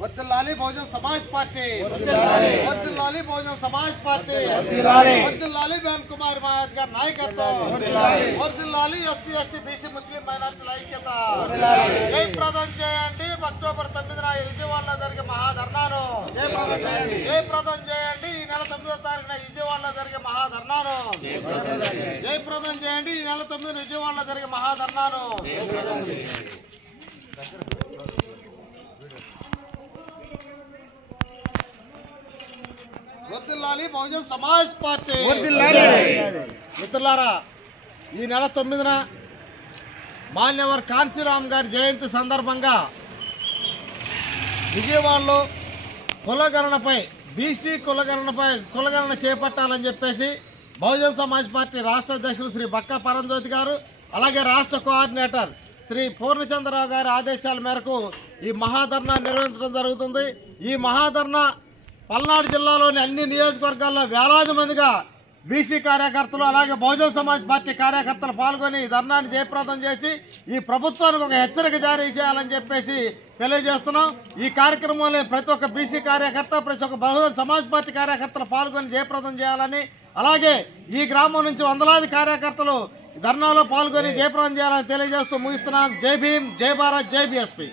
వర్ధిల్లాలి బహుజన్ సమాజ్ పార్టీ, వర్ధిల్లాలి బహుజన్ సమాజ్ పార్టీ, వర్ధిల్లాలి బేన్ కుమార్ మహారాజ్ గారి నాయకత్వం, వర్ధిల్లాలి ఎస్సీ ఎస్టీ బీసీ ముస్లిం మైనార్టీల ఐక్యత. జయప్రదం చేయండి అక్టోబర్ 9న విజయవాడలో జరిగే మహాధర్నాను, జయప్రదం చేయండి ఈ నెల 9వ తారీఖున విజయవాడలో జరిగే మహాధర్నాను, జయప్రదం చేయండి ఈ నెల 9న విజయవాడలో జరిగే మహాధర్నాను. వర్ధిల్లాలి బహుజన్ సమాజ్ పార్టీ. మిత్రులారా, ఈ నెల 9న మాన్యవర్ కాన్సీరామ్ గారి జయంతి సందర్భంగా విజయవాడలో కులగణనపై బీసీ కులగణన చేపట్టాలని చెప్పేసి బహుజన్ సమాజ్ పార్టీ రాష్ట్ర అధ్యక్షులు శ్రీ బక్కా పరంజ్యోతి గారు, అలాగే రాష్ట్ర కోఆర్డినేటర్ శ్రీ పూర్ణచంద్రరావు గారి ఆదేశాల మేరకు ఈ మహాధర్నా నిర్వహించడం జరుగుతుంది. ఈ మహాధర్నా పల్నాడు జిల్లాలోని అన్ని నియోజకవర్గాల్లో వేలాది మందిగా బీసీ కార్యకర్తలు అలాగే బహుజన్ సమాజ్ పార్టీ కార్యకర్తలు పాల్గొని ఈ ధర్నాన్ని జయప్రదం చేసి ఈ ప్రభుత్వానికి ఒక హెచ్చరిక జారీ చేయాలని చెప్పేసి తెలియజేస్తున్నాం. ఈ కార్యక్రమంలో ప్రతి ఒక్క బీసీ కార్యకర్త, ప్రతి ఒక్క బహుజన్ సమాజ్ పార్టీ కార్యకర్తలు పాల్గొని జయప్రదం చేయాలని, అలాగే ఈ గ్రామం నుంచి వందలాది కార్యకర్తలు ధర్నాలో పాల్గొని జయప్రదం చేయాలని తెలియజేస్తూ ముగిస్తున్నాం. జై భీమ్, జై భారత్, జై బీఎస్పీ.